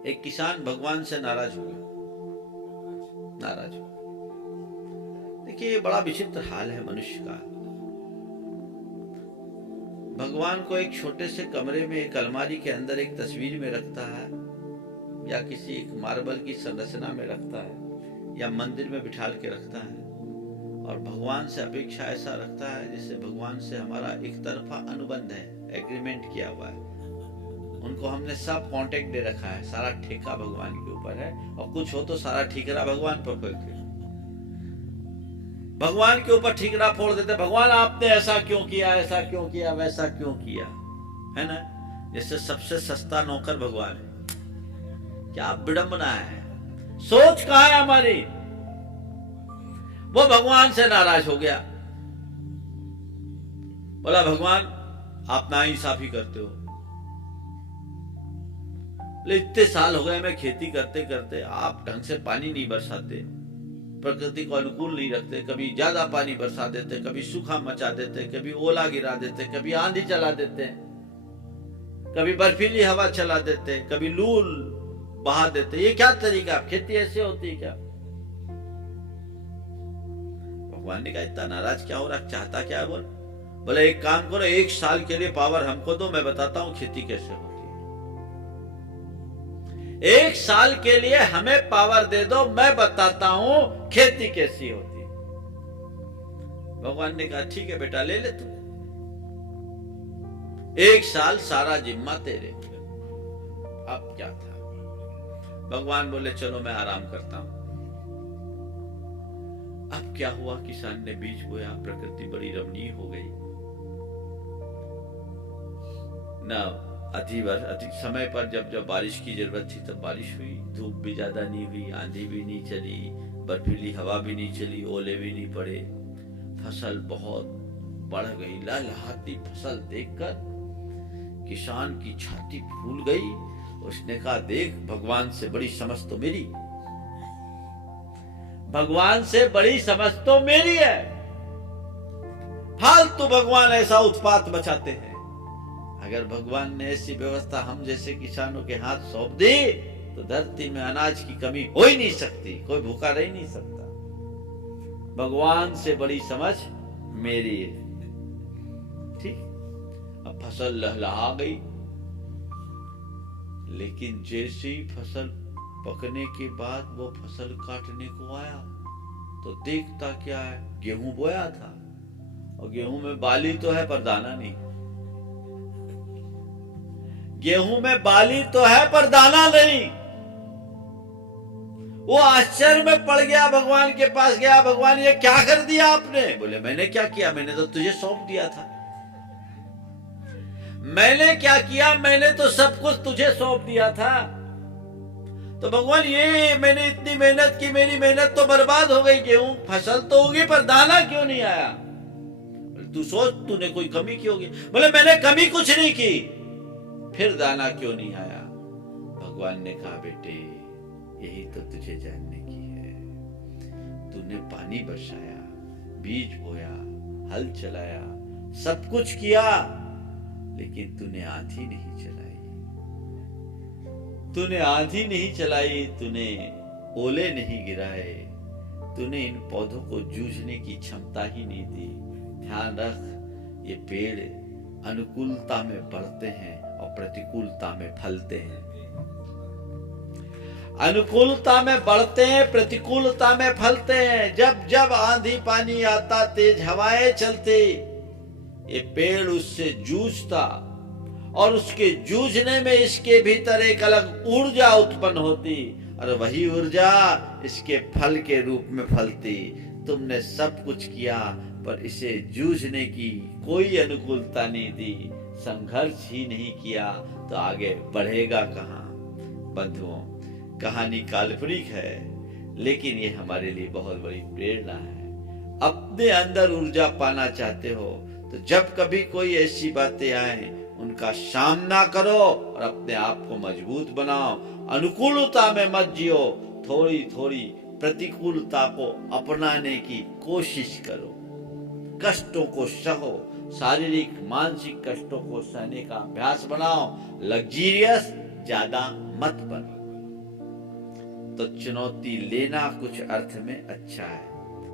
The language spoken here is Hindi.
एक किसान भगवान से नाराज हो गया। नाराज हो, देखिए ये बड़ा विचित्र हाल है मनुष्य का। भगवान को एक छोटे से कमरे में एक अलमारी के अंदर एक तस्वीर में रखता है, या किसी एक मार्बल की संरचना में रखता है, या मंदिर में बिठाल के रखता है, और भगवान से अपेक्षा ऐसा रखता है जिससे भगवान से हमारा एक तरफा अनुबंध है, एग्रीमेंट किया हुआ है। उनको हमने सब कॉन्टेक्ट दे रखा है, सारा ठेका भगवान के ऊपर है, और कुछ हो तो सारा ठिकरा भगवान पर फेंक, भगवान के ऊपर ठिकरा फोड़ देते। भगवान आपने ऐसा क्यों किया, ऐसा क्यों किया, वैसा क्यों किया, है ना। जैसे सबसे सस्ता नौकर भगवान है। क्या विडंबना है, सोच कहां है हमारी। वो भगवान से नाराज हो गया, बोला भगवान आप नाइंसाफी करते हो। इतने साल हो गए मैं खेती करते करते, आप ढंग से पानी नहीं बरसाते, प्रकृति को अनुकूल नहीं रखते, कभी ज्यादा पानी बरसा देते, कभी सूखा मचा देते, कभी ओला गिरा देते, कभी आंधी चला देते, कभी बर्फीली हवा चला देते, कभी लू बहा देते। ये क्या तरीका, खेती ऐसे होती है क्या। भगवान ने कहा इतना नाराज क्या हो रहा, चाहता क्या है बोल। बोले एक काम करो, 1 साल के लिए पावर हमको दो, मैं बताता हूं खेती कैसे होती है। 1 साल के लिए हमें पावर दे दो, मैं बताता हूं खेती कैसी होती है। भगवान ने कहा ठीक है बेटा, ले ले तू, 1 साल सारा जिम्मा तेरे। अब क्या था, भगवान बोले चलो मैं आराम करता हूं। अब क्या हुआ, किसान ने बीज बोया, प्रकृति बड़ी रमणीय हो गई ना। अधिक समय पर जब बारिश की जरूरत थी तब बारिश हुई, धूप भी ज्यादा नहीं हुई, आंधी भी नहीं चली, बर्फीली हवा भी नहीं चली, ओले भी नहीं पड़े। फसल बहुत बढ़ गई। लहलहाती फसल देखकर किसान की छाती फूल गई। उसने कहा देख, भगवान से बड़ी समझ तो मेरी, भगवान से बड़ी समझ तो मेरी है। फालतू भगवान ऐसा उत्पात मचाते हैं। अगर भगवान ने ऐसी व्यवस्था हम जैसे किसानों के हाथ सौंप दी तो धरती में अनाज की कमी हो ही नहीं सकती, कोई भूखा रह ही नहीं सकता। भगवान से बड़ी समझ मेरी है। ठीक, अब फसल लहलहा गई, लेकिन जैसे ही फसल पकने के बाद वो फसल काटने को आया तो देखता क्या है, गेहूं बोया था, और गेहूं में बाली तो है पर दाना नहीं। गेहूं में बाली तो है पर दाना नहीं। वो आश्चर्य में पड़ गया, भगवान के पास गया, भगवान ये क्या कर दिया आपने। बोले मैंने क्या किया, मैंने तो तुझे सौंप दिया था। मैंने क्या किया, मैंने तो सब कुछ तुझे सौंप दिया था। तो भगवान ये मैंने इतनी मेहनत की, मेरी मेहनत तो बर्बाद हो गई। गेहूं फसल तो होगी पर दाना क्यों नहीं आया। तू सोच, तूने कोई कमी की होगी। बोले मैंने कमी कुछ नहीं की, फिर दाना क्यों नहीं आया। भगवान ने कहा बेटे यही तो तुझे जानने की है। तूने पानी बरसाया, बीज बोया, हल चलाया, सब कुछ किया, लेकिन तूने आंधी नहीं चलाई। तूने आंधी नहीं चलाई, तूने ओले नहीं गिराए, तूने इन पौधों को जूझने की क्षमता ही नहीं दी। ध्यान रख, ये पेड़ अनुकूलता में बढ़ते हैं और प्रतिकूलता में फलते हैं। अनुकूलता में बढ़ते हैं, प्रतिकूलता में फलते हैं। जब जब आंधी पानी आता, तेज हवाएं चलती, ये पेड़ उससे जूझता, और उसके जूझने में इसके भीतर एक अलग ऊर्जा उत्पन्न होती, और वही ऊर्जा इसके फल के रूप में फलती। तुमने सब कुछ किया पर इसे जूझने की कोई अनुकूलता नहीं दी, संघर्ष ही नहीं किया, तो आगे बढ़ेगा कहां। बंधुओं, कहानी काल्पनिक है, लेकिन ये हमारे लिए बहुत बड़ी प्रेरणा है। अपने अंदर ऊर्जा पाना चाहते हो तो जब कभी कोई ऐसी बातें आए उनका सामना करो और अपने आप को मजबूत बनाओ। अनुकूलता में मत जियो, थोड़ी थोड़ी प्रतिकूलता को अपनाने की कोशिश करो। कष्टों को सहो, शारीरिक मानसिक कष्टों को सहने का अभ्यास बनाओ। लग्जीरियस ज्यादा मत बनो। तो चुनौती लेना कुछ अर्थ में अच्छा है।